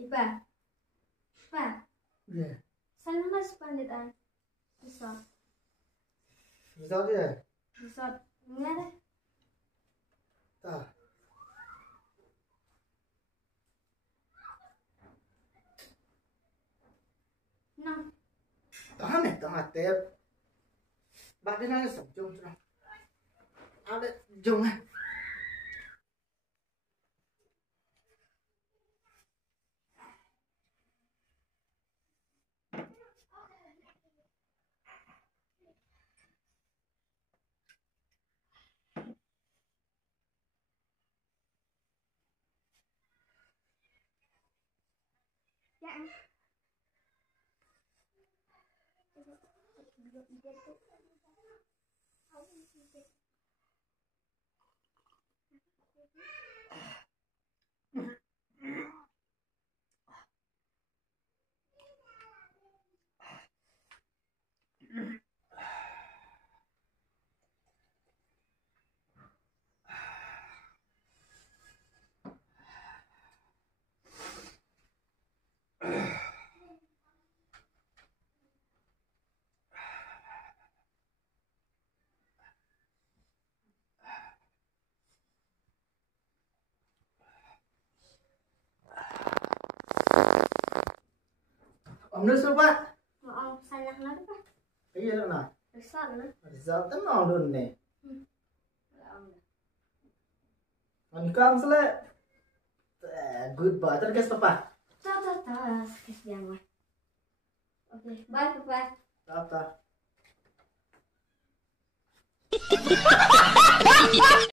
Ipa. Pa. Iya. Sana mas panditan. Resort. Resort ya? Resort. Ini ada. Tah. Nah. Tengah tep. Bạn đi ra sống chung cho nó. Áo đấy, chung à. Dạ anh. Om nước sốt quá. Mà ông xanh lắc nó đó. Cái gì đó nào? Resort nữa. Resort tính nào luôn nè. Ông. Anh cam sele. Goodbye. Terus papa. Ta. Kesian mah. Oke, bye papa. Ta.